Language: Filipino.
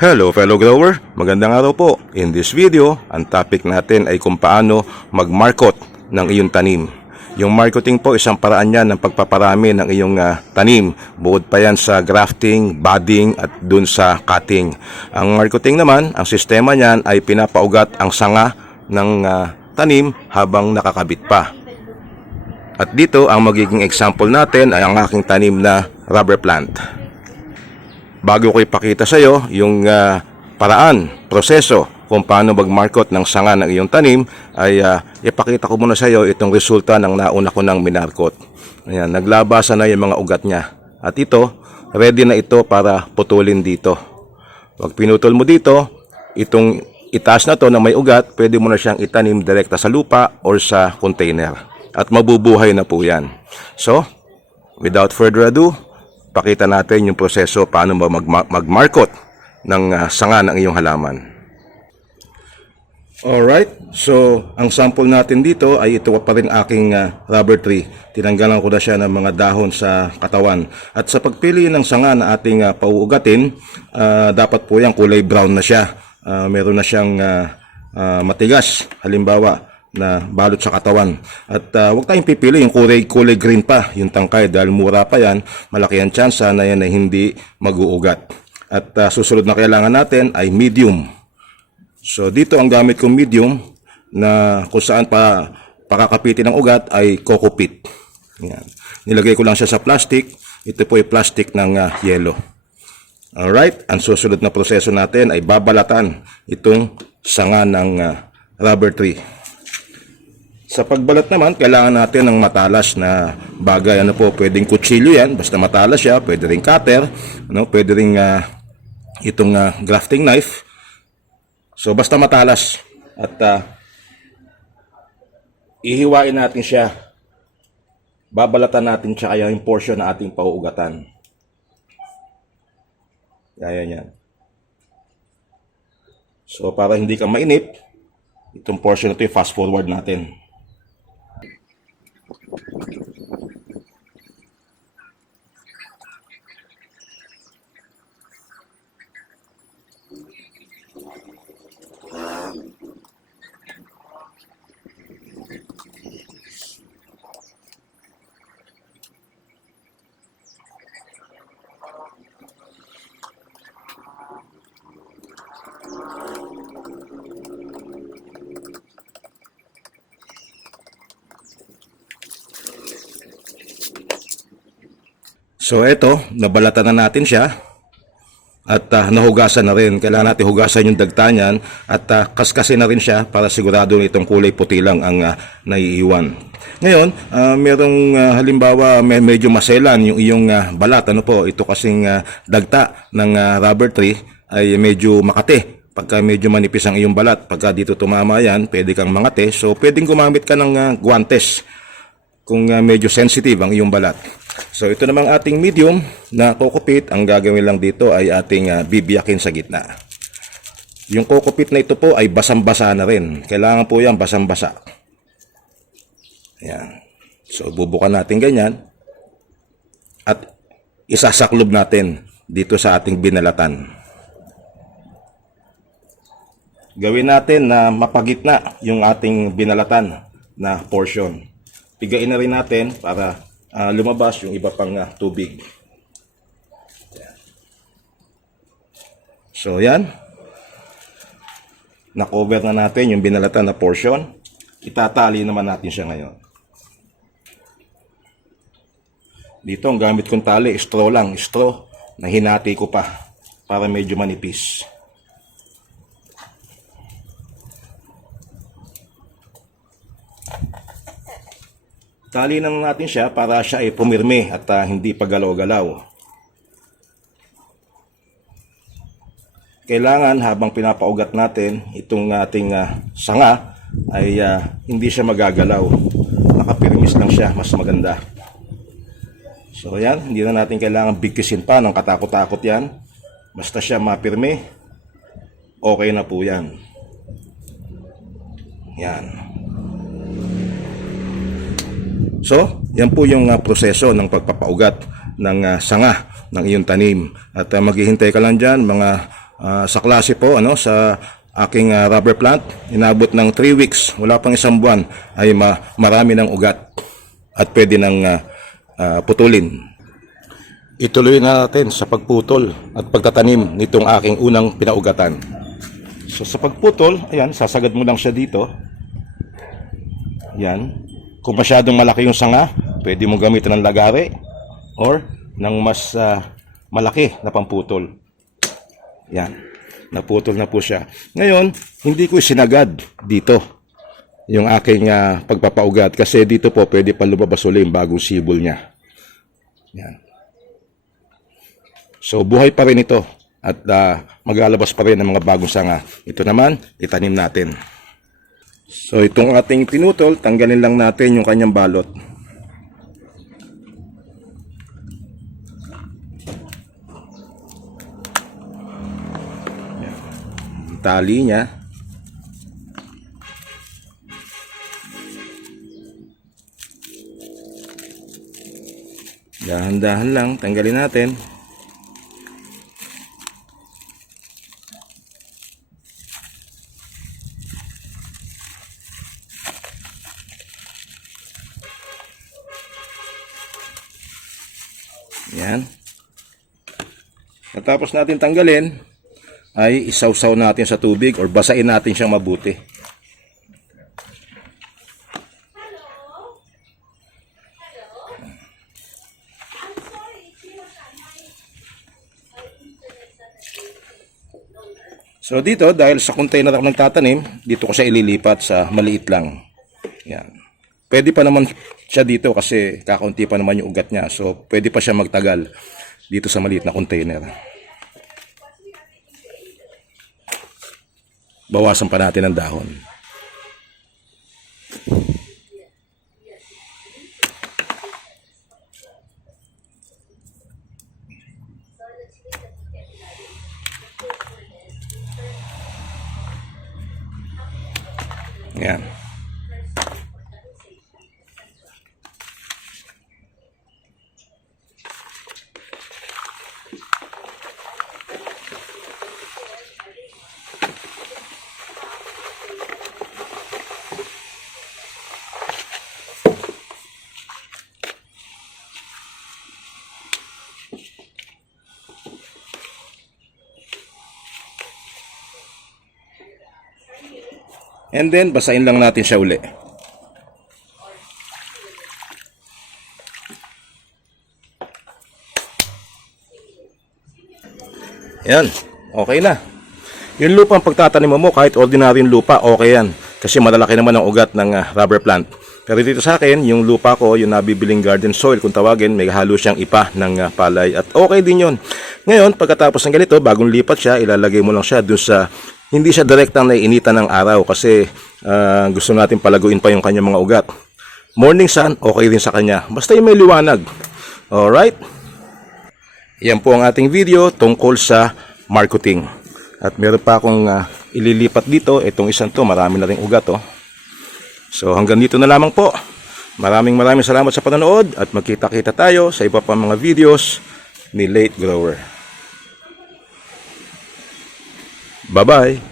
Hello fellow grower, magandang araw po. In this video, ang topic natin ay kung paano mag-market ng iyong tanim. Yung marketing po, isang paraan yan ng pagpaparami ng iyong tanim. Bukod pa yan sa grafting, budding at dun sa cutting. Ang marketing naman, ang sistema niyan ay pinapaugat ang sanga ng tanim habang nakakabit pa. At dito, ang magiging example natin ay ang aking tanim na rubber plant. Bago ko ipakita sa iyo yung paraan, proseso kung paano mag-market ng sanga ng iyong tanim, ay ipakita ko muna sa iyo itong resulta ng nauna ko ng minarkot. Ayan, naglabasan na yung mga ugat niya. At ito, ready na ito para putulin dito. Pag pinutol mo dito, itong itaas na to na may ugat, pwede mo na siyang itanim direkta sa lupa or sa container. At mabubuhay na po yan. So, without further ado, pakita natin yung proseso paano mag-market ng sanga ng iyong halaman. Alright, so ang sample natin dito ay ito pa rin aking rubber tree. Tinanggalan ko na siya ng mga dahon sa katawan. At sa pagpili ng sanga na ating pauugatin, dapat po yung kulay brown na siya. Meron na siyang matigas, halimbawa na balot sa katawan. At huwag tayong pipili yung kulay green pa, yung tangkay, dahil mura pa yan, malaki ang tsansa na yan ay hindi mag-uugat. At susunod na kailangan natin ay medium. So dito ang gamit kong medium na kung saan pakakapitin ng ugat ay coco peat. Yan. Nilagay ko lang siya sa plastic. Ito po ay plastic ng yellow. Alright, ang susunod na proseso natin ay babalatan itong sanga ng rubber tree. Sa pagbalat naman, kailangan natin ng matalas na bagay. Ano po, pwedeng kutsilyo yan, basta matalas siya. Pwede ring cutter, pwede ring itong grafting knife. So, basta matalas. At ihiwain natin siya. Babalatan natin siya kaya yung portion na ating pauugatan. Yan, yan. So, para hindi ka mainip, itong portion na ito, fast forward natin. So eto, nabalatan na natin siya at nahugasan na rin. Kailangan natin hugasan yung dagta niyan at kaskasin na rin siya para sigurado na itong kulay puti lang ang naiiwan. Ngayon, merong halimbawa medyo maselan yung iyong balat. Ano po, ito kasing dagta ng rubber tree ay medyo makate. Pagka medyo manipis ang iyong balat, pagka dito tumama yan, pwede kang mangate. So pwedeng gumamit ka ng guantes kung medyo sensitive ang iyong balat. So ito namang ating medium na coco peat, ang gagawin lang dito ay ating bibiyakin sa gitna. Yung coco peat na ito po ay basang-basa na rin. Kailangan po yan basang-basa. Ayan. So bubukan natin ganyan at isasaklob natin dito sa ating binalatan. Gawin natin na mapagitna yung ating binalatan na portion. Pigain na rin natin para lumabas yung iba pang tubig. So yan. Na-cover na natin yung binalatan na portion. Itatali naman natin siya ngayon. Dito ang gamit kong tali, straw lang. Straw na hinati ko pa para medyo manipis. Tali lang natin siya para siya ay pumirme at hindi pagalaw-galaw. Kailangan habang pinapaugat natin itong ating sanga ay hindi siya magagalaw. Nakapirmis lang siya, mas maganda. So yan, hindi na natin kailangan bigkisin pa ng katakot-takot yan. Basta siya mapirme, okay na po yan. Yan. So, yan po yung proseso ng pagpapaugat ng sanga ng iyong tanim. At maghihintay ka lang dyan mga sa klase po, sa aking rubber plant, inabot ng 3 weeks, wala pang isang buwan, ay marami ng ugat at pwede nang putulin. Ituloy na natin sa pagputol at pagtatanim nitong aking unang pinaugatan. So sa pagputol, ayan, sasagad mo lang siya dito. Yan. Kung masyadong malaki yung sanga, pwede mo gamitin ng lagare or ng mas malaki na pamputol. Yan. Naputol na po siya. Ngayon, hindi ko sinagad dito yung aking pagpapaugat kasi dito po pwede pa lumabas ulit yung bagong sibol niya. Yan. So buhay pa rin ito at maglalabas pa rin ng mga bagong sanga. Ito naman, itanim natin. So itong ating pinutol, tanggalin lang natin yung kanyang balot. Tali niya. Dahan-dahan lang, tanggalin natin. Yan. Natapos natin tanggalin, ay isawsaw natin sa tubig or basain natin siyang mabuti. So dito, dahil sa container ako nagtatanim, dito ko siya ililipat sa maliit lang. Yan. Pwede pa naman siya dito kasi kakaunti pa naman yung ugat niya. So pwede pa siya magtagal dito sa maliit na container. Bawasan pa natin ang dahon. Yan. And then, basahin lang natin siya uli. Yan. Okay na. Yung lupang pagtatanim mo, kahit ordinary lupa, okay yan. Kasi malalaki naman ang ugat ng rubber plant. Pero dito sa akin, yung lupa ko, yung nabibiling garden soil, kung tawagin, may halo siyang ipa ng palay. At okay din yun. Ngayon, pagkatapos ng ganito, bagong lipat siya, ilalagay mo lang siya dun sa... Hindi siya direktang naiinitan ng araw kasi gusto natin palaguin pa yung kanyang mga ugat. Morning sun, okay din sa kanya. Basta yung may liwanag. Alright? Yan po ang ating video tungkol sa marketing. At meron pa akong ililipat dito. Itong isang to, marami na rin ugat. So hanggang dito na lamang po. Maraming salamat sa panonood at magkita-kita tayo sa iba pa mga videos ni Late Grower. Bye-bye!